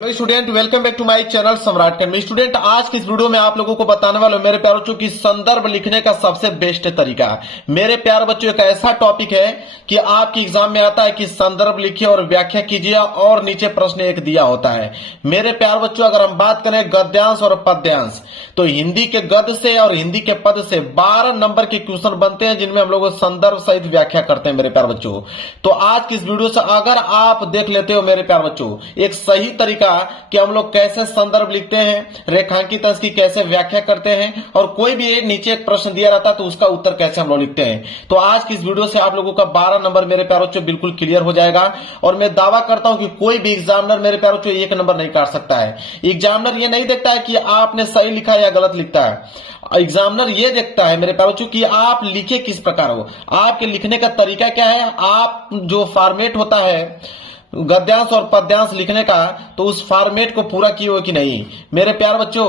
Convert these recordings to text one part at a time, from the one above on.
Student welcome back to my channel Samrat team. Student आज की इस वीडियो में आप लोगों को बताने वाला हूं मेरे प्यारे बच्चों की संदर्भ लिखने का सबसे बेस्ट तरीका। मेरे प्यारे बच्चों एक ऐसा टॉपिक है कि आपके एग्जाम में आता है कि संदर्भ लिखिए और व्याख्या कीजिए और नीचे प्रश्न एक दिया होता है। मेरे प्यारे बच्चों अगर हम बात करें गद्यांश और पद्यांश तो हिंदी के गद्य से और हिंदी के पद से 12 नंबर के क्वेश्चन बनते हैं जिनमें हम लोग संदर्भ सहित व्याख्या करते हैं। मेरे प्यारे बच्चों तो आज की इस वीडियो से अगर आप देख लेते हो मेरे प्यारे बच्चों एक सही तरीका कि हम लोग कैसे संदर्भ लिखते हैं, रेखांकित अंश की कैसे व्याख्या करते हैं और कोई भी नीचे एक प्रश्न दिया रहता है तो उसका उत्तर कैसे हम लोग लिखते हैं, तो आज की इस वीडियो से आप लोगों का 12 नंबर मेरे प्यारे बच्चों बिल्कुल क्लियर हो जाएगा। और मैं दावा करता हूं कि कोई भी एग्जामिनर मेरे प्यारे बच्चों 1 नंबर नहीं काट सकता है। एग्जामिनर ये नहीं देखता है कि आपने सही लिखा है या गलत लिखता है। एग्जामिनर ये देखता है मेरे प्यारे बच्चों कि आप लिखे किस प्रकार हो, आपके लिखने का तरीका क्या है, आप जो फॉर्मेट होता है गद्यांश और पद्यांश लिखने का तो उस फॉर्मेट को पूरा किए हो कि नहीं। मेरे प्यारे बच्चों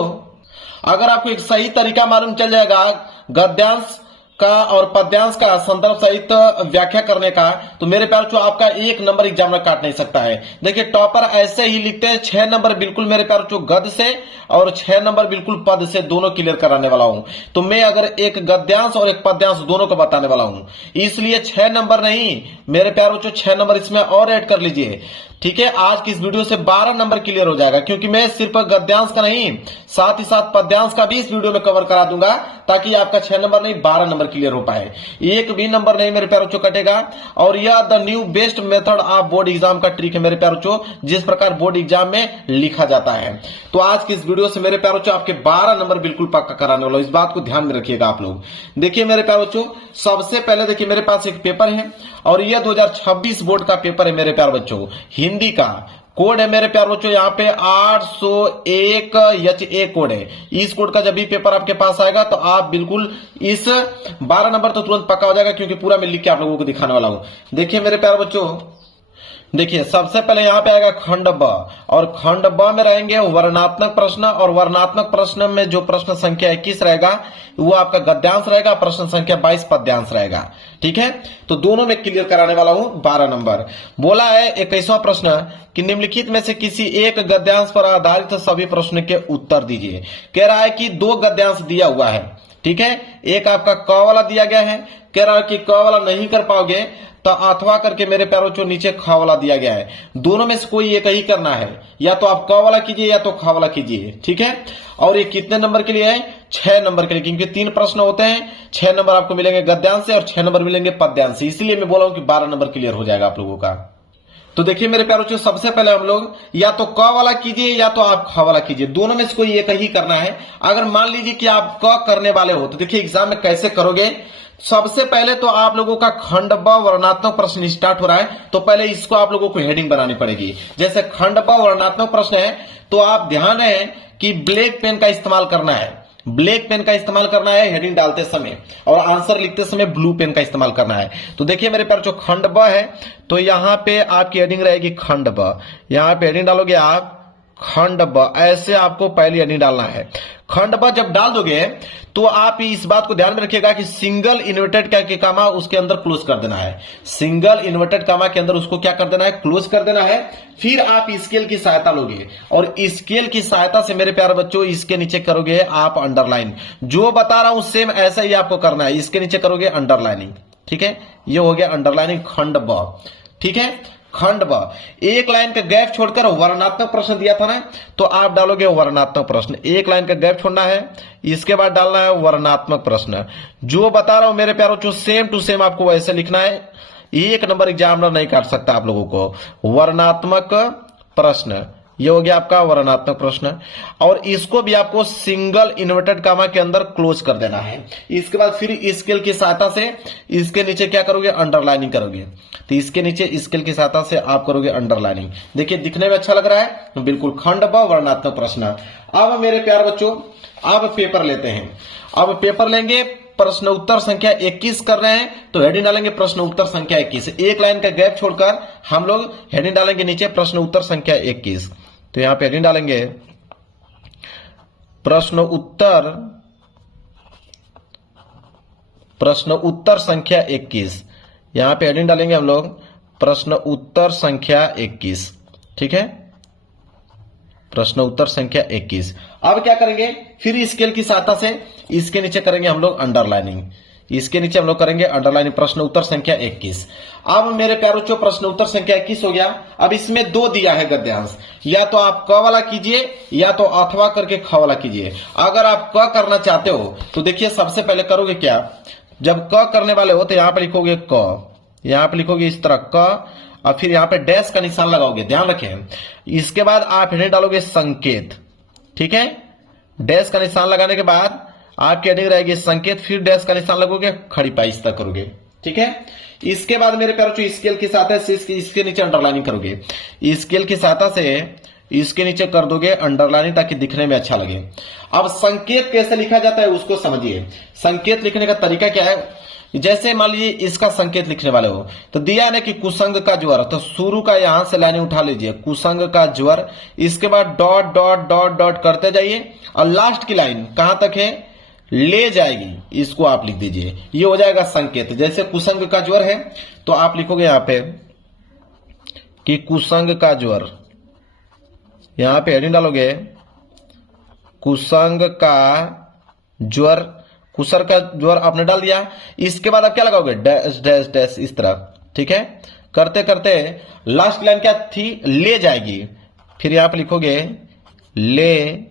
अगर आपको एक सही तरीका मालूम चल जाएगा गद्यांश का और पद्यांश का संदर्भ सहित व्याख्या करने का तो मेरे प्यारे बच्चों आपका 1 नंबर एग्जामिनर काट नहीं सकता है। देखिए टॉपर ऐसे ही लिखते हैं 6 नंबर बिल्कुल मेरे प्यारे बच्चों गद्य से और 6 नंबर बिल्कुल पद से दोनों क्लियर कराने वाला हूं। तो मैं अगर एक गद्यांश और एक पद्यांश दोनों को बताने वाला हूं इसलिए 6 नंबर नहीं मेरे प्यारे बच्चों 6 नंबर इसमें और ऐड कर लीजिए। ठीक है, आज की इस वीडियो से 12 नंबर क्लियर हो जाएगा क्योंकि मैं सिर्फ गद्यांश का नहीं साथ ही साथ पद्यांश का भी इस वीडियो में कवर करा दूंगा ताकि आपका 6 नंबर नहीं 12 नंबर क्लियर हो पाए। एक भी नंबर नहीं मेरे प्यारे बच्चों कटेगा। और यह the new best method of board exam का ट्रिक है मेरे प्यारे बच्चों जिस प्रकार बोर्ड एग्जाम में लिखा जाता है। तो आज की इस वीडियो से मेरे प्यारे बच्चों आपके 12 नंबर बिल्कुल पक्का कराने वाला हूं, इस बात को ध्यान में रखिएगा आप लोग। देखिए मेरे प्यारे बच्चों सबसे पहले देखिए मेरे पास एक पेपर है और यह 2026 बोर्ड का पेपर है मेरे प्यारे बच्चों। हिंदी का कोड है मेरे प्यारे बच्चों यहाँ पे 801 HA कोड है। इस कोड का जब भी पेपर आपके पास आएगा तो आप बिल्कुल इस 12 नंबर तो तुरंत पक्का हो जाएगा क्योंकि पूरा मैं लिख के आप लोगों को दिखाने वाला हूं। देखिए मेरे प्यारे बच्चों देखिए सबसे पहले यहाँ पे आएगा खंड ब और खंड ब में रहेंगे वर्णात्मक प्रश्न और वर्णात्मक प्रश्न में जो प्रश्न संख्या 21 रहेगा वो आपका गद्यांश रहेगा, प्रश्न संख्या 22 पद्यांश रहेगा। ठीक है, तो दोनों में क्लियर कराने वाला हूं 12 नंबर। बोला है 21वां प्रश्न कि निम्नलिखित में से किसी एक गद्यांश पर आधारित सभी प्रश्न के उत्तर दीजिए। कह रहा है कि 2 गद्यांश दिया हुआ है। ठीक है, एक आपका क वाला दिया गया है, कह रहा है कि क वाला नहीं कर पाओगे तो अथवा करके मेरे प्यारों जो नीचे ख वाला दिया गया है दोनों में से कोई एक ही करना है, या तो आप क वाला कीजिए या तो ख वाला कीजिए। ठीक है, और ये कितने नंबर के लिए है 6 नंबर के लिए क्योंकि 3 प्रश्न होते हैं। 6 नंबर आपको मिलेंगे गद्यांश से और 6 नंबर मिलेंगे पद्यांश से, इसलिए मैं बोला हूं कि 12 नंबर क्लियर हो जाएगा आप लोगों का। तो देखिए मेरे प्यारे बच्चों सबसे पहले हम लोग या तो क वाला कीजिए या तो आप ख वाला कीजिए, दोनों में से कोई एक ही करना है। अगर मान लीजिए कि आप क करने वाले हो तो देखिए एग्जाम में कैसे करोगे। सबसे पहले तो आप लोगों का खंड ब वर्णात्मक प्रश्न स्टार्ट हो रहा है तो पहले इसको आप लोगों को हेडिंग बनानी पड़ेगी। जैसे खंड ब वर्णात्मक प्रश्न है तो आप ध्यान है कि ब्लैक पेन का इस्तेमाल करना है, ब्लैक पेन का इस्तेमाल करना है हेडिंग डालते समय और आंसर लिखते समय ब्लू पेन का इस्तेमाल करना है। तो देखिए मेरे पास जो खंड ब है तो यहां पे आपकी हेडिंग रहेगी खंड ब, यहां पे हेडिंग डालोगे आप खंड ब, ऐसे आपको पहली हेडिंग डालना है। खंड ब जब डाल दोगे तो आप इस बात को ध्यान में रखिएगा कि सिंगल इन्वर्टेड के कामा उसके अंदर क्लोज कर देना है, सिंगल इन्वर्टेड कामा के अंदर उसको क्या कर देना है क्लोज कर देना है। फिर आप स्केल की सहायता लोगे और स्केल की सहायता से मेरे प्यारे बच्चों इसके नीचे करोगे आप अंडरलाइन। जो बता रहा हूं सेम ऐसा ही आपको करना है, इसके नीचे करोगे अंडरलाइनिंग। ठीक है, ये हो गया अंडरलाइनिंग खंड ब। ठीक है, खंड ब एक लाइन का गैप छोड़कर वर्णात्मक प्रश्न दिया था ना तो आप डालोगे वर्णात्मक प्रश्न, एक लाइन का गैप छोड़ना है, इसके बाद डालना है वर्णात्मक प्रश्न। जो बता रहा हूं मेरे प्यारों जो सेम टू सेम आपको वैसे लिखना है। 1 नंबर एग्जामिनर नहीं काट सकता आप लोगों को। वर्णात्मक प्रश्न ये हो गया आपका वर्णात्मक प्रश्न और इसको भी आपको सिंगल इन्वर्टेड कामा के अंदर क्लोज कर देना है। इसके बाद फिर स्केल की सहायता से इसके नीचे क्या करोगे अंडरलाइनिंग करोगे, तो इसके नीचे स्केल की सहायता से आप करोगे अंडरलाइनिंग। देखिए दिखने में अच्छा लग रहा है बिल्कुल खंड ब वर्णात्मक प्रश्न। अब मेरे प्यारे बच्चों अब पेपर लेते हैं, अब पेपर लेंगे प्रश्न उत्तर संख्या 21 कर रहे हैं तो हेडिंग डालेंगे प्रश्न उत्तर संख्या 21, एक लाइन का गैप छोड़कर हम लोग हेडिंग डालेंगे नीचे प्रश्न उत्तर संख्या 21। तो यहां पे हेडिंग डालेंगे प्रश्न उत्तर संख्या 21, यहां पे हेडिंग डालेंगे हम लोग प्रश्न उत्तर संख्या 21। ठीक है, प्रश्न उत्तर संख्या 21। अब क्या करेंगे, फिर स्केल की सहायता से इसके नीचे करेंगे हम लोग अंडरलाइनिंग, इसके नीचे हम लोग करेंगे अंडरलाइनिंग प्रश्न उत्तर संख्या 21। अब मेरे प्यारो बच्चों प्रश्न उत्तर संख्या 21 हो गया। अब इसमें दो दिया है गद्यांश, या तो आप क वाला कीजिए या तो अथवा करके ख वाला कीजिए। अगर आप क करना चाहते हो तो देखिए सबसे पहले करोगे क्या, जब क करने वाले हो तो यहां पर लिखोगे क, यहां पर लिखोगे इस तरह क, और फिर यहां पे डैश का निशान लगाओगे, ध्यान रखें। इसके बाद आप हेडिंग डालोगे संकेत, ठीक है। डैश का निशान लगाने के बाद आपकी हेडिंग रहेगी संकेत, फिर डैश का निशान लगोगे, खड़ी पाई इस तक करोगे, ठीक है। इसके बाद मेरे प्यारों स्केल की सहायता से इसके नीचे अंडरलाइनिंग करोगे, स्केल की सहायता से इसके नीचे कर दोगे अंडरलाइनिंग ताकि दिखने में अच्छा लगे। अब संकेत कैसे लिखा जाता है उसको समझिए। संकेत लिखने का तरीका क्या है, जैसे मान लीजिए इसका संकेत लिखने वाले हो तो दिया है ना कि कुसंग का ज्वर, तो शुरू का यहां से लाइन उठा लीजिए कुसंग का ज्वर, इसके बाद डॉट डॉट डॉट डॉट करते जाइए और लास्ट की लाइन कहां तक है, ले जाएगी, इसको आप लिख दीजिए, ये हो जाएगा संकेत। जैसे कुसंग का ज्वर है तो आप लिखोगे यहां पे कि कुसंग का ज्वर, यहां पे हेडिंग डालोगे कुसंग का ज्वर, कुसर का ज्वर आपने डाल दिया। इसके बाद आप क्या लगाओगे, डैश डैश डैश इस तरह, ठीक है। करते करते लास्ट लाइन क्या थी, ले जाएगी, फिर यहां पर लिखोगे ले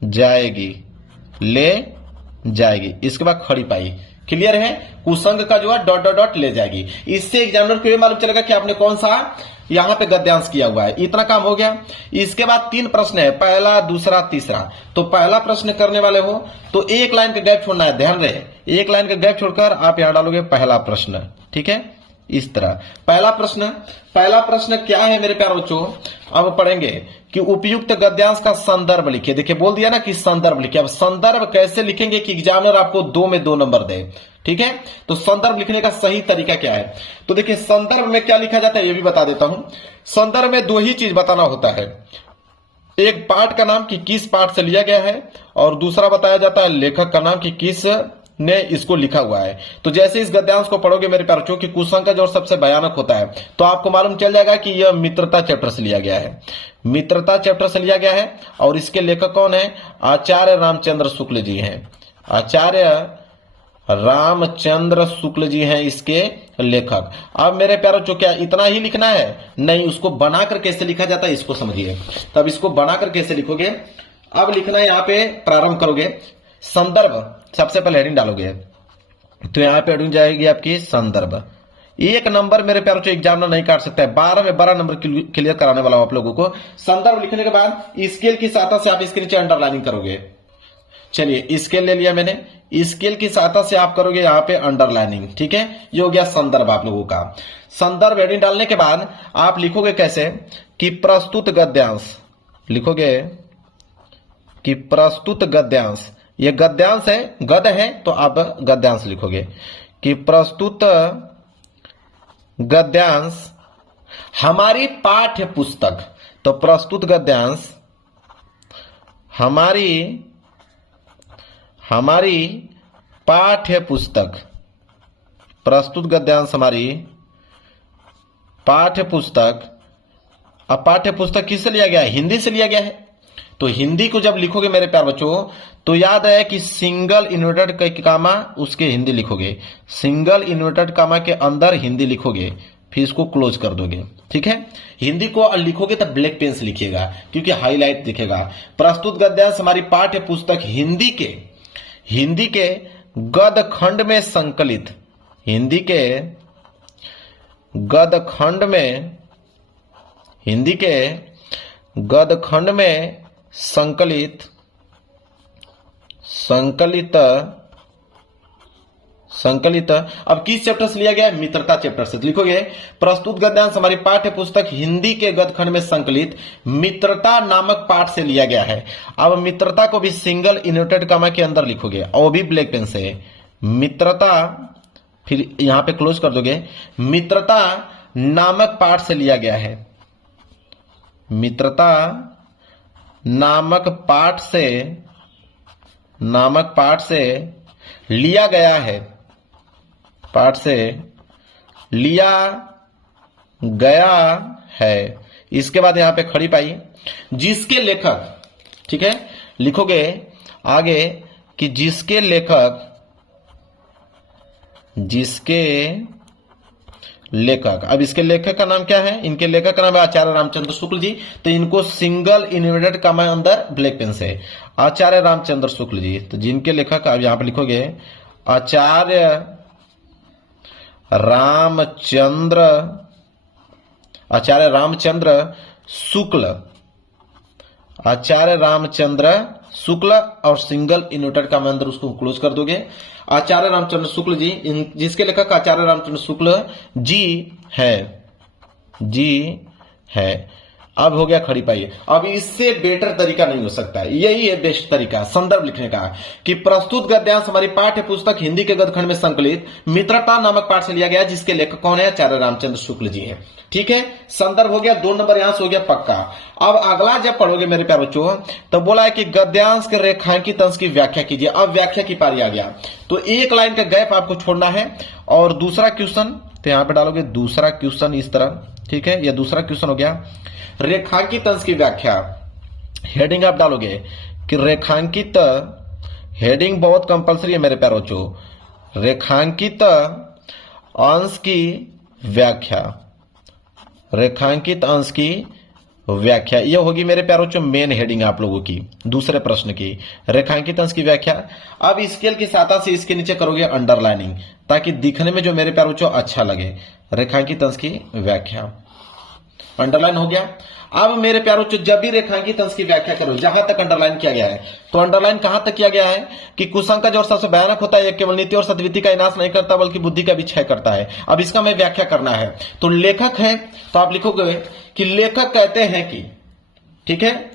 जाएगी, ले जाएगी, इसके बाद खड़ी पाई। क्लियर है, कुसंग का जो है डॉट डॉट डॉट ले जाएगी। इससे एग्जामिनर को यह मालूम चलेगा कि आपने कौन सा यहां पे गद्यांश किया हुआ है। इतना काम हो गया। इसके बाद 3 प्रश्न है, पहला दूसरा तीसरा। तो पहला प्रश्न करने वाले हो तो एक लाइन का गैप छोड़ना है, ध्यान रहे, एक लाइन का गैप छोड़कर आप यहां डालोगे पहला प्रश्न, ठीक है, इस तरह। पहला प्रश्न क्या है मेरे प्यारे बच्चों, अब पढ़ेंगे कि उपयुक्त गद्यांश का संदर्भ लिखिए। देखिए बोल दिया ना कि संदर्भ लिखिए। अब संदर्भ कैसे लिखेंगे कि एग्जामिनर आपको 2 में 2 नंबर दे, ठीक है। तो संदर्भ लिखने का सही तरीका क्या है, तो देखिए संदर्भ में क्या लिखा जाता है ये भी बता देता हूं। संदर्भ में 2 ही चीज बताना होता है, एक पाठ का नाम कि किस पाठ से लिया गया है, और दूसरा बताया जाता है लेखक का नाम कि किस ने इसको लिखा हुआ है। तो जैसे इस गद्यांश को पढ़ोगे मेरे प्यारे बच्चों कि कुसंग का जो सबसे भयानक होता है, तो आपको मालूम चल जाएगा कि यह मित्रता चैप्टर से लिया गया है, मित्रता चैप्टर से लिया गया है। और इसके लेखक कौन है, आचार्य रामचंद्र शुक्ल जी हैं, आचार्य रामचंद्र शुक्ल जी हैं इसके लेखक। अब मेरे प्यारे बच्चों क्या इतना ही लिखना है, नहीं, उसको बनाकर कैसे लिखा जाता है इसको समझिए। तब इसको बनाकर कैसे लिखोगे, अब लिखना है, यहां पे प्रारंभ करोगे संदर्भ, सबसे पहले हेडिंग डालोगे तो यहां पे हेडिंग जाएगी आपकी संदर्भ। 1 नंबर मेरे प्यारों से एग्जामिनर नहीं काट सकता है, 12 में 12 नंबर क्लियर कराने वाला हूं आप लोगों को। संदर्भ लिखने के बाद स्केल की सहायता से आप इसके नीचे अंडरलाइनिंग करोगे। चलिए स्केल ले लिया मैंने, स्केल की सहायता से आप करोगे यहां पे अंडरलाइनिंग, ठीक है। ये हो गया संदर्भ आप लोगों का। संदर्भ हेडिंग डालने के बाद आप लिखोगे कैसे कि प्रस्तुत गद्यांश, लिखोगे कि प्रस्तुत गद्यांश, ये गद्यांश है, गद है तो आप गद्यांश लिखोगे कि प्रस्तुत गद्यांश हमारी पाठ्य पुस्तक। तो प्रस्तुत गद्यांश हमारी पाठ्य पुस्तक, प्रस्तुत गद्यांश हमारी पाठ्य पुस्तक। अब पाठ्य पुस्तक किससे लिया गया है, हिंदी से लिया गया है। तो हिंदी को जब लिखोगे मेरे प्यारे बच्चों तो याद है कि सिंगल इन्वर्टेड कामा उसके हिंदी लिखोगे, सिंगल इन्वर्टेड कामा के अंदर हिंदी लिखोगे, फिर इसको क्लोज कर दोगे, ठीक है। हिंदी को लिखोगे तो ब्लैक पेन से लिखिएगा क्योंकि हाईलाइट दिखेगा। प्रस्तुत गद्यांश हमारी पाठ्य पुस्तक हिंदी के गद खंड में संकलित, हिंदी के गद खंड में, हिंदी के गद खंड में संकलित अब किस चैप्टर से लिया गया है, मित्रता चैप्टर से। लिखोगे प्रस्तुत गद्यांश हमारी पाठ्य पुस्तक हिंदी के गदखंड में संकलित मित्रता नामक पाठ से लिया गया है। अब मित्रता को भी सिंगल इन्वर्टेड कामा के अंदर लिखोगे और भी ब्लैक पेन से, मित्रता, फिर यहां पे क्लोज कर दोगे, मित्रता नामक पाठ से लिया गया है, मित्रता नामक पाठ से लिया गया है, पाठ से लिया गया है। इसके बाद यहां पे खड़ी पाई, जिसके लेखक, ठीक है, लिखोगे आगे कि जिसके लेखक, अब इसके लेखक का नाम क्या है, इनके लेखक का नाम है आचार्य रामचंद्र शुक्ल जी। तो इनको सिंगल इन्वर्टेड कॉमा अंदर ब्लैक पेन से आचार्य रामचंद्र शुक्ल जी। तो जिनके लेखक, अब यहां पर लिखोगे आचार्य रामचंद्र शुक्ल और सिंगल इन्वर्टेड कॉमा अंदर उसको क्लोज कर दोगे। आचार्य रामचंद्र शुक्ल जी, जिसके लेखक आचार्य रामचंद्र शुक्ल जी है। अब हो गया खड़ी पाई। अब इससे बेटर तरीका नहीं हो सकता है, यही है बेस्ट तरीका संदर्भ लिखने का, कि प्रस्तुत गद्यांश हमारी पाठ्य पुस्तक हिंदी के गद्यखंड में संकलित मित्रता नामक पाठ से लिया गया, जिसके लेखक कौन है, आचार्य रामचंद्र शुक्ल जी है। ठीक है, संदर्भ हो गया, 2 नंबर यहां से हो गया पक्का। अब अगला जब पढ़ोगे मेरे प्यारे बच्चों, तो बोला है कि गद्यांश के रेखांकित अंश की व्याख्या कीजिए। अब व्याख्या की पारी आ गया, तो एक लाइन का गैप आपको छोड़ना है और दूसरा क्वेश्चन, तो यहां पे डालोगे दूसरा क्वेश्चन इस तरह, ठीक है, यह दूसरा क्वेश्चन हो गया। रेखांकित अंश की व्याख्या, हेडिंग आप डालोगे कि रेखांकित, हेडिंग बहुत कंपलसरी है मेरे प्यारे बच्चों, रेखांकित अंश की व्याख्या, रेखांकित अंश की व्याख्या, यह होगी मेरे प्यारे बच्चों मेन हेडिंग आप लोगों की दूसरे प्रश्न की, रेखांकित अंश की व्याख्या। अब स्केल की सहायता से इसके नीचे करोगे अंडरलाइनिंग, ताकि दिखने में जो मेरे प्यारे बच्चों अच्छा लगे। रेखांकित अंश की व्याख्या अंडरलाइन हो गया। अब मेरे प्यारे बच्चों, जब भी रेखांकित अंश की व्याख्या करो, जहां तक अंडरलाइन किया गया है, तो अंडरलाइन कहां तक किया गया है कि कुसंकज और सबसे भयानक होता है, केवल नीति और सद्विति का विनाश नहीं करता बल्कि बुद्धि का भी क्षय करता है। अब इसका मैं व्याख्या करना है, तो लेखक है, तो आप लिखोगे कि लेखक कहते हैं कि, ठीक है,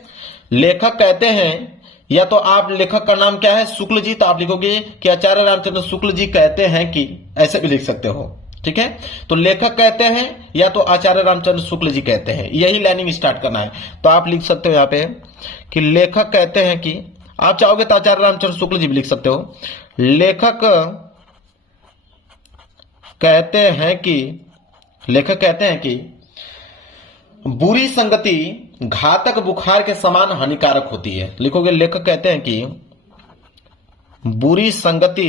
लेखक कहते हैं, या तो आप लेखक का नाम क्या है, शुक्ल जी, तो आप लिखोगे कि आचार्य रामचंद्र शुक्ल जी कहते हैं कि, ऐसे भी लिख सकते हो। ठीक है, तो लेखक कहते हैं या तो आचार्य रामचंद्र शुक्ल जी कहते हैं, यही लाइनिंग स्टार्ट करना है। तो आप लिख सकते हो यहां पे कि लेखक कहते हैं कि, आप चाहोगे तो आचार्य रामचंद्र शुक्ल जी भी लिख सकते हो। लेखक कहते हैं कि बुरी संगति घातक बुखार के समान हानिकारक होती है। लिखोगे लेखक कहते हैं कि बुरी संगति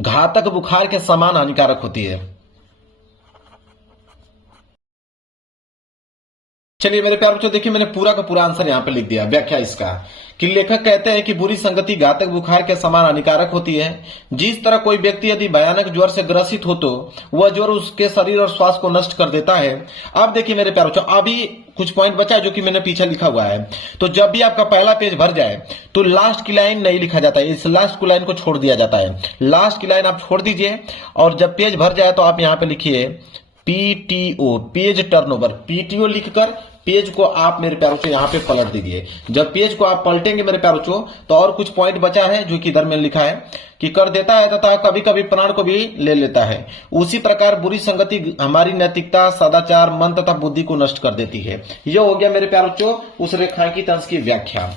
घातक बुखार के समान हानिकारक होती है। चलिए मेरे प्यारे बच्चों, देखिए मैंने पूरा का पूरा आंसर यहां पे लिख दिया, व्याख्या इसका, कि लेखक कहते हैं कि बुरी संगति घातक बुखार के समान हानिकारक होती है। जिस तरह कोई व्यक्ति यदि भयानक ज्वर से ग्रसित हो तो वह ज्वर उसके शरीर और श्वास को नष्ट कर देता है। अब देखिए मेरे प्यारे बच्चों, अभी कुछ पॉइंट बचा है जो कि मैंने पीछे लिखा हुआ है। तो जब भी आपका पहला पेज भर जाए तो लास्ट की लाइन नहीं लिखा जाता है, इस लास्ट की लाइन को छोड़ दिया जाता है। लास्ट की लाइन आप छोड़ दीजिए और जब पेज भर जाए तो आप यहां पे लिखिए पीटीओ, पेज टर्नओवर, पीटीओ लिखकर पेज को आप मेरे प्यारों से यहां पे पलट दीजिए। जब पेज को आप पलटेंगे मेरे प्यारों तो और कुछ पॉइंट बचा है जो कि इधर में लिखा है कि कर देता है तथा कभी कभी प्राण को भी ले लेता है। उसी प्रकार बुरी संगति हमारी नैतिकता, सदाचार, मन तथा बुद्धि को नष्ट कर देती है। यह हो गया मेरे प्यारों उस रेखांकित अंश की व्याख्या।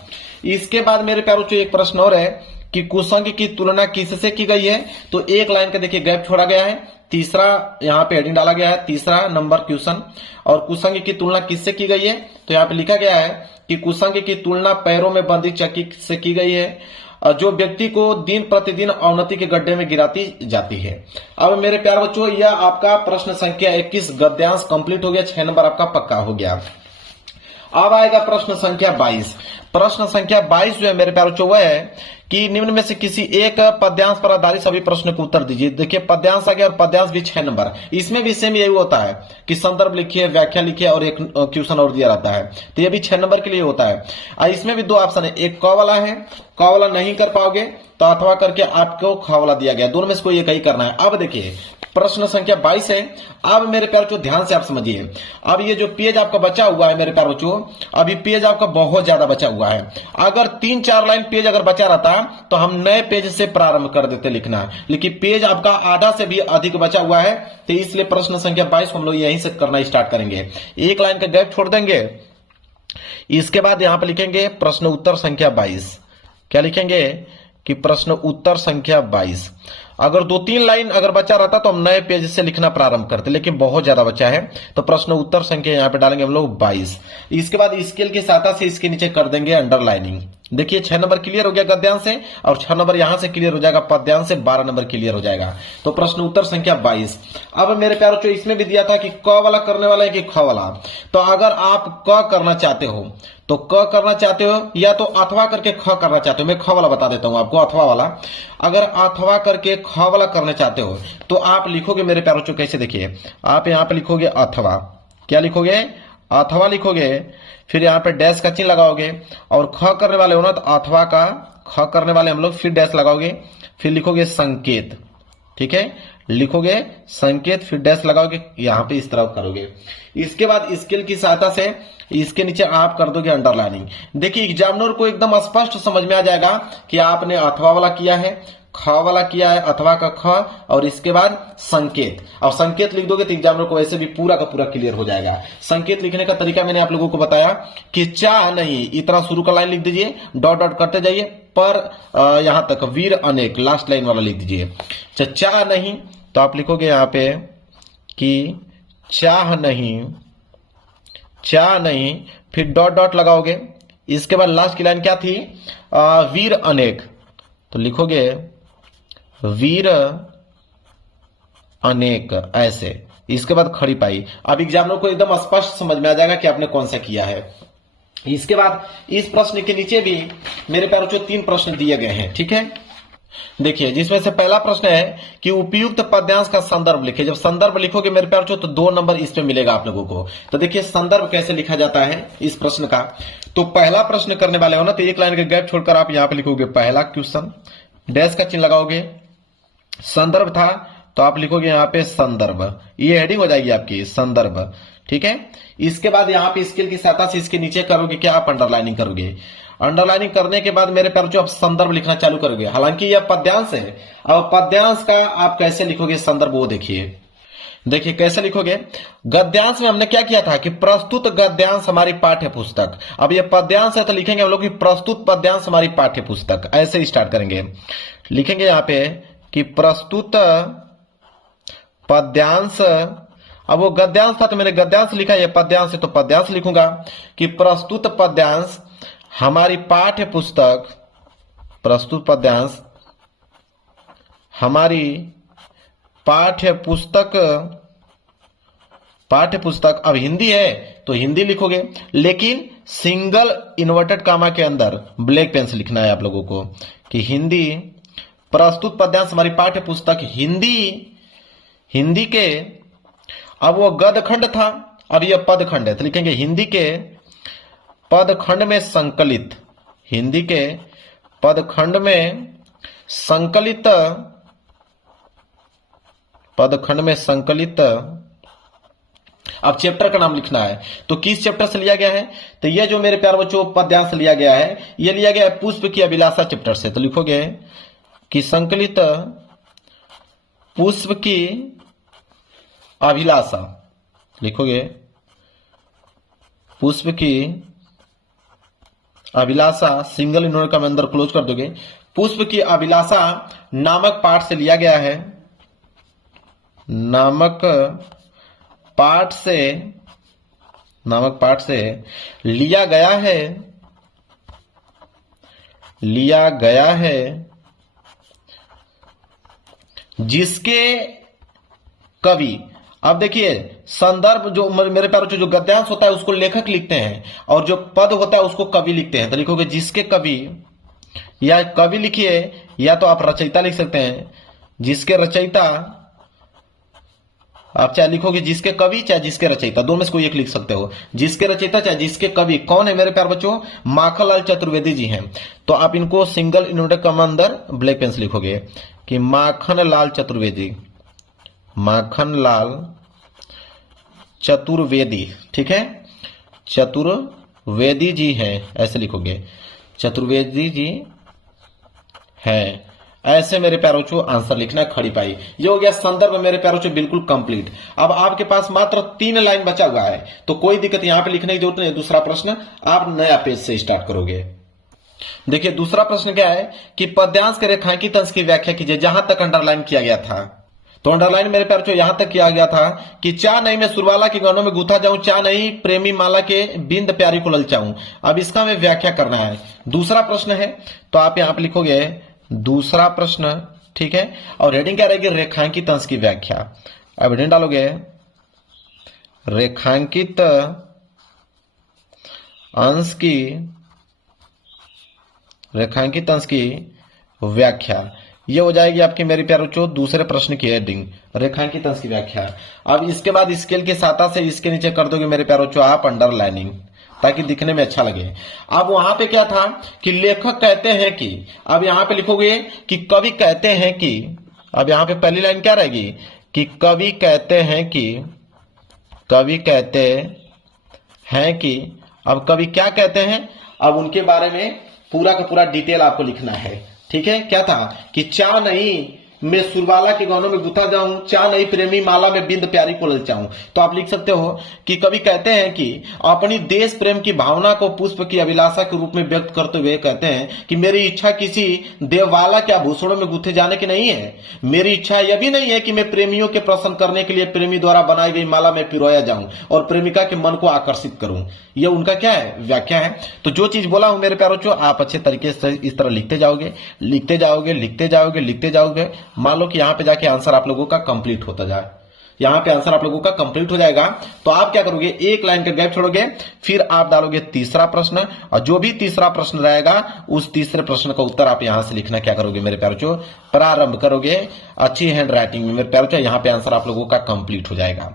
इसके बाद मेरे प्यारों एक प्रश्न और है कि कुसंग की तुलना किससे की गई है। तो एक लाइन का देखिए गैप छोड़ा गया है, तीसरा यहाँ पे हेडिंग डाला गया है, तीसरा नंबर क्वेश्चन। और कुसंग की तुलना किससे की गई है, तो यहाँ पे लिखा गया है कि कुसंग की तुलना पैरों में बंधी चक्की से की गई है जो व्यक्ति को दिन प्रतिदिन अवनति के गड्ढे में गिराती जाती है। अब मेरे प्यारे बच्चों, यह आपका प्रश्न संख्या 21 गद्यांश कंप्लीट हो गया, 6 नंबर आपका पक्का हो गया। अब आएगा प्रश्न संख्या 22। प्रश्न संख्या 22 जो है मेरे प्यारे बच्चों वह है कि निम्न में से किसी एक पद्यांश पर आधारित सभी प्रश्न को उत्तर दीजिए। देखिए पद्यांश आ गया और पद्यांश भी 6 नंबर। इसमें भी सेम यही होता है कि संदर्भ लिखिए, व्याख्या लिखिए और एक क्वेश्चन और दिया रहता है। तो ये भी 6 नंबर के लिए होता है। इसमें भी 2 ऑप्शन है, एक क वाला है, क वाला नहीं कर पाओगे तो अथवा करके आपको ख वाला दिया गया, दोनों में से कोई एक ही करना है। अब देखिए प्रश्न संख्या 22 है। अब मेरे प्यारे बच्चों ध्यान से आप समझिए। अब ये जो पेज आपका बचा हुआ है मेरे प्यारे बच्चों, अभी पेज आपका बहुत ज्यादा बचा हुआ है। अगर 3-4 लाइन पेज अगर बचा रहता तो हम नए पेज से प्रारंभ कर देते लिखना, लेकिन पेज आपका आधा से भी अधिक बचा हुआ है, तो इसलिए प्रश्न संख्या 22 हम लोग यहीं से करना स्टार्ट करेंगे। एक लाइन का गैप छोड़ देंगे, इसके बाद यहां पर लिखेंगे प्रश्न उत्तर संख्या 22। क्या लिखेंगे कि प्रश्न उत्तर संख्या 22। अगर 2-3 लाइन अगर बचा रहता तो हम नए पेज से लिखना प्रारंभ करते, लेकिन बहुत ज्यादा बचा है तो प्रश्न उत्तर संख्या यहां पे डालेंगे हम लोग 22। इसके बाद स्केल की सहायता से इसके नीचे कर देंगे अंडरलाइनिंग। देखिए 6 नंबर क्लियर हो गया गद्यांश से, और 6 नंबर यहां से क्लियर हो जाएगा पद्यांश से, 12 नंबर क्लियर हो जाएगा। तो प्रश्न उत्तर संख्या 22। अब मेरे प्यारों जो इसमें भी दिया था कि क वाला करने वाला है कि ख वाला, तो अगर आप क करना चाहते हो तो क करना चाहते हो या तो अथवा करके ख करना चाहते हो, मैं ख वाला बता देता हूं आपको, अथवा वाला। अगर अथवा करके ख वाला करना चाहते हो तो आप लिखोगे मेरे प्यारों जो कैसे, देखिए आप यहां पे लिखोगे अथवा, क्या लिखोगे, अथवा लिखोगे, फिर यहाँ पे डैश का चिन्ह लगाओगे, और ख करने वाले हो ना तो अथवा का ख करने वाले हम लोग फिर डैश लगाओगे, फिर लिखोगे संकेत, ठीक है, लिखोगे संकेत फिर डैश लगाओगे, यहां पे इस तरह करोगे। इसके बाद स्केल की सहायता से इसके नीचे आप कर दोगे अंडरलाइनिंग। देखिए एग्जामिनर को एकदम स्पष्ट समझ में आ जाएगा कि आपने अथवा वाला किया है, ख वाला किया है, अथवा का ख, और इसके बाद संकेत। अब संकेत लिख दोगे तो एग्जामिनर को वैसे भी पूरा का पूरा क्लियर हो जाएगा। संकेत लिखने का तरीका मैंने आप लोगों को बताया कि चाह नहीं, इतना शुरू का लाइन लिख दीजिए, डॉट डॉट करते जाइए, पर यहां तक वीर अनेक लास्ट लाइन वाला लिख दीजिए। चाह नहीं तो आप लिखोगे यहां पे कि चाह नहीं, चाह नहीं, फिर डॉट डॉट लगाओगे। इसके बाद लास्ट की लाइन क्या थी, वीर अनेक, तो लिखोगे वीर अनेक ऐसे। इसके बाद खड़ी पाई। अब एग्जामिनर को एकदम स्पष्ट समझ में आ जाएगा कि आपने कौन सा किया है। इसके बाद इस प्रश्न के नीचे भी मेरे प्यारों जो 3 प्रश्न दिए गए हैं, ठीक है। देखिए जिसमें से पहला प्रश्न है कि उपयुक्त पद्यांश का संदर्भ लिखिए। जब संदर्भ लिखोगे मेरे प्यारों तो 2 नंबर इस पे मिलेगा आप लोगों को। तो देखिए संदर्भ कैसे लिखा जाता है इस प्रश्न का। तो पहला प्रश्न करने वाले हो ना तो एक लाइन के गैप छोड़कर आप यहां पे लिखोगे पहला क्वेश्चन, डैश का चिन्ह लगाओगे, संदर्भ था तो आप लिखोगे यहां पे संदर्भ, ये हेडिंग हो जाएगी आपकी संदर्भ, ठीक है। इसके बाद यहां पे स्केल की सहायता से इसके नीचे करोगे क्या, आप अंडरलाइनिंग करोगे। अंडरलाइनिंग करने के बाद मेरे प्यारों आप संदर्भ लिखना चालू करोगे। हालांकि यह पद्यांश है, अब पद्यांश का आप कैसे लिखोगे संदर्भ वो देखिए। देखिए कैसे लिखोगे, गद्यांश में हमने क्या किया था कि प्रस्तुत गद्यांश हमारी पाठ्य पुस्तक। अब ये पद्यांश है तो लिखेंगे हम लोग कि प्रस्तुत पद्यांश हमारी पाठ्य पुस्तक, ऐसे ही स्टार्ट करेंगे। लिखेंगे यहां पे कि प्रस्तुत पद्यांश, अब वो गद्यांश था तो मैंने गद्यांश लिखा, ये पद्यांश है तो पद्यांश लिखूंगा कि प्रस्तुत पद्यांश हमारी पाठ्य पुस्तक, प्रस्तुत पद्यांश हमारी पाठ्य पुस्तक। अब हिंदी है तो हिंदी लिखोगे, लेकिन सिंगल इन्वर्टेड कामा के अंदर ब्लैक पेन से लिखना है आप लोगों को कि हिंदी, प्रस्तुत पद्यांश हमारी पाठ्य पुस्तक हिंदी के, अब वो गदखंड था, अब यह पदखंड है तो लिखेंगे हिंदी के पदखंड में संकलित, हिंदी के पदखंड में संकलित, पदखंड में संकलित। अब चैप्टर का नाम लिखना है तो किस चैप्टर से लिया गया है, तो ये जो मेरे प्यारे बच्चों पद्यांश लिया गया है, ये लिया गया है पुष्प की अभिलाषा चैप्टर से। तो लिखोगे कि संकलित पुष्प की अभिलाषा, लिखोगे पुष्प की अभिलाषा, सिंगल इन्वर्टेड का अंदर क्लोज कर दोगे। पुष्प की अभिलाषा नामक पाठ से लिया गया है, नामक पाठ से लिया गया है जिसके कवि। अब देखिए संदर्भ जो मेरे प्यारों जो गद्यांश होता है उसको लेखक लिखते हैं और जो पद होता है उसको कवि लिखते हैं। तो लिखोगे जिसके कवि, या कवि लिखिए या तो आप रचयिता लिख सकते हैं, जिसके रचयिता, आप चाहे लिखोगे जिसके कवि चाहे जिसके रचयिता, दो में से कोई एक लिख सकते हो। जिसके रचयिता चाहे जिसके कवि कौन है मेरे प्यारे बच्चों, माखनलाल चतुर्वेदी जी हैं। तो आप इनको सिंगल इन्वर्टेड कॉमा अंदर ब्लैक पेन से लिखोगे कि माखनलाल चतुर्वेदी, माखनलाल चतुर्वेदी, ठीक है, चतुर्वेदी जी हैं, ऐसे लिखोगे चतुर्वेदी जी हैं। ऐसे मेरे प्यारों को आंसर लिखना है खड़ी पाई। ये हो गया संदर्भ मेरे प्यारों को बिल्कुल कंप्लीट। अब आपके पास मात्र 3 लाइन बचा हुआ है तो कोई दिक्कत यहां पे लिखने की जरूरत नहीं। दूसरा प्रश्न आप नया पेज से स्टार्ट करोगे। देखिए दूसरा प्रश्न क्या है कि पद्यांश के रेखांकित अंश की व्याख्या कीजिए, जहां तक अंडरलाइन किया गया था। तो अंडरलाइन मेरे प्यार यहां तक किया गया था कि चा नहीं मैं सुरवाला के गनों में गुथा जाऊं, चा नहीं प्रेमी माला के बिंद प्यारी को ललचाऊं। अब इसका हमें व्याख्या करना है। दूसरा प्रश्न है तो आप यहां पे लिखोगे दूसरा प्रश्न, ठीक है, और हेडिंग क्या रहेगी, रेखांकित अंश की व्याख्या। अब हेडिंग डालोगे रेखांकित अंश की व्याख्या। ये हो जाएगी आपकी मेरी प्यारे बच्चों दूसरे प्रश्न की हेडिंग, रेखांकित अंश की व्याख्या। अब इसके बाद स्केल के सहायता से इसके नीचे कर दोगे मेरे प्यारे बच्चों आप अंडरलाइनिंग, ताकि दिखने में अच्छा लगे। अब वहां पे क्या था कि लेखक कहते हैं कि, अब यहां पे लिखोगे कि कवि कहते हैं कि, अब यहां पे पहली लाइन क्या रहेगी कि कवि कहते हैं कि, अब कवि क्या कहते हैं, अब उनके बारे में पूरा का पूरा डिटेल आपको लिखना है। ठीक है, क्या था कि चा नहीं मैं सुरबाला के गौनों में गुथा जाऊं, चा नहीं प्रेमी माला में बिंद प्यारी को ललचाऊं। तो आप लिख सकते हो कि कवि कहते हैं कि अपनी देश प्रेम की भावना को पुष्प की अभिलाषा के रूप में व्यक्त करते हुए कहते हैं कि मेरी इच्छा किसी देववाला के आभूषणों में गुथे जाने की नहीं है। मेरी इच्छा यह भी नहीं है कि मैं प्रेमियों के प्रसन्न करने के लिए प्रेमी द्वारा बनाई गई माला में पिरोया जाऊं और प्रेमिका के मन को आकर्षित करूं। यह उनका क्या है, व्याख्या है। तो जो चीज बोला हूं मेरे प्यारों, आप अच्छे तरीके से इस तरह लिखते जाओगे। मान लो कि यहां पे जाके आंसर आप लोगों का कंप्लीट होता जाए, यहां पे आंसर आप लोगों का कंप्लीट हो जाएगा। तो आप क्या करोगे, एक लाइन का गैप छोड़ोगे, फिर आप डालोगे तीसरा प्रश्न, और जो भी तीसरा प्रश्न रहेगा उस तीसरे प्रश्न का उत्तर आप यहां से लिखना क्या करोगे मेरे प्यारे बच्चों, प्रारंभ करोगे अच्छी हैंड राइटिंग में मेरे प्यारे बच्चों। यहां पे आंसर आप लोगों का कंप्लीट हो जाएगा।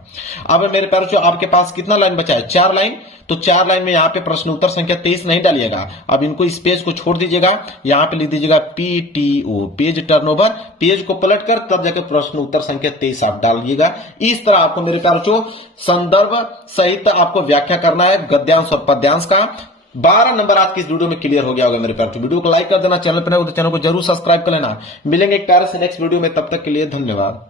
अब मेरे प्यारे बच्चों आपके पास कितना लाइन बचा है, 4 लाइन। तो 4 लाइन में यहां पे प्रश्न उत्तर संख्या 23 नहीं डालिएगा, अब इनको इस पेज को छोड़ दीजिएगा, यहां पे लिख दीजिएगा PTO, पेज टर्नओवर, पेज को पलट कर तब जाकर प्रश्न उत्तर संख्या 23 आप डालिएगा। इस तरह आपको मेरे प्यारे बच्चों संदर्भ सहित आपको व्याख्या करना है गद्यांश और पद्यांश का। 12 नंबर आज की इस वीडियो में क्लियर हो गया होगा मेरे प्यारे। वीडियो को लाइक कर देना, चैनल पर नए हो तो चैनल को जरूर सब्सक्राइब कर लेना। मिलेंगे एक प्यारे से नेक्स्ट वीडियो में, तब तक के लिए धन्यवाद।